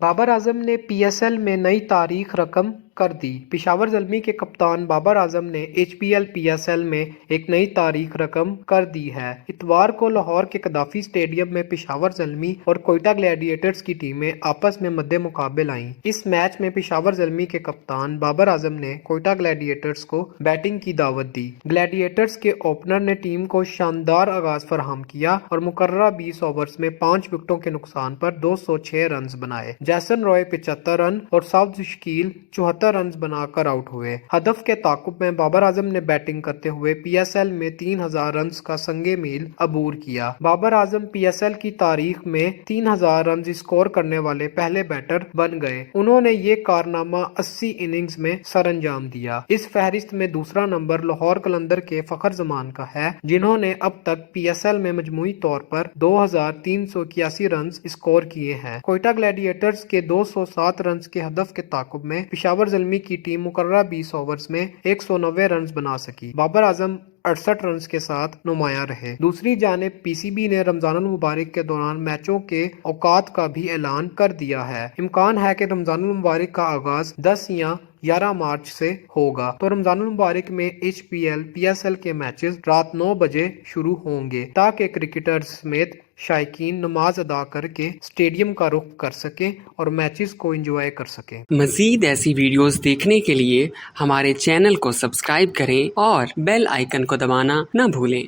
बाबर आजम ने पीएसएल में नई तारीख रकम कर दी। पेशावर ज़ल्मी के कप्तान बाबर आजम ने एचपीएल पीएसएल में एक नई तारीख रकम कर दी है। इतवार को लाहौर के कदाफी स्टेडियम में पेशावर ज़ल्मी और कोयटा ग्लैडिएटर्स की टीमें आपस में मद्दे मुकाबले आईं। इस मैच में पेशावर ज़ल्मी के कप्तान बाबर आजम ने कोयटा ग्लैडिएटर्स को बैटिंग की दावत दी। ग्लैडिएटर्स के ओपनर ने टीम को शानदार आगाज फराहम किया और मुकर्ररा 20 ओवर्स में 5 विकेटों के नुकसान पर 206 रन बनाए। जैसन रॉय 75 रन और साउथ शकील 74 रन बनाकर आउट हुए। हदफ के ताकुब में बाबर आजम ने बैटिंग करते हुए पीएसएल में 3000 रन का संगे मील अबूर किया। बाबर आजम पीएसएल की तारीख में 3000 रन स्कोर करने वाले पहले बैटर बन गए। उन्होंने ये कारनामा 80 इनिंग्स में सरअंजाम दिया। इस फहरिस्त में दूसरा नंबर लाहौर कलंदर के फखर जमान का है, जिन्होंने अब तक पीएसएल में मजमूई तौर पर 2381 रन स्कोर किए हैं। कोयटा ग्लैडिएटर्स के 207 रन के हदफ के ताकुब में पेशावर ज़ल्मी की टीम मुकर्ररा 20 ओवर्स में 190 रन बना सकी। बाबर आजम 68 रन के साथ नुमाया रहे। दूसरी जानिब पीसीबी ने रमजानुल मुबारक के दौरान मैचों के औकात का भी ऐलान कर दिया है। इम्कान है कि रमजानुल मुबारक का आगाज 10 या 11 मार्च से होगा, तो रमजानुल मुबारक में एचपीएल पीएसएल के मैचेस रात 9 बजे शुरू होंगे, ताकि क्रिकेटर्स समेत शायकीन नमाज अदा करके स्टेडियम का रुख कर सकें और मैचेस को एंजॉय कर सकें। मज़ीद ऐसी वीडियोस देखने के लिए हमारे चैनल को सब्सक्राइब करें और बेल आइकन को दबाना न भूलें।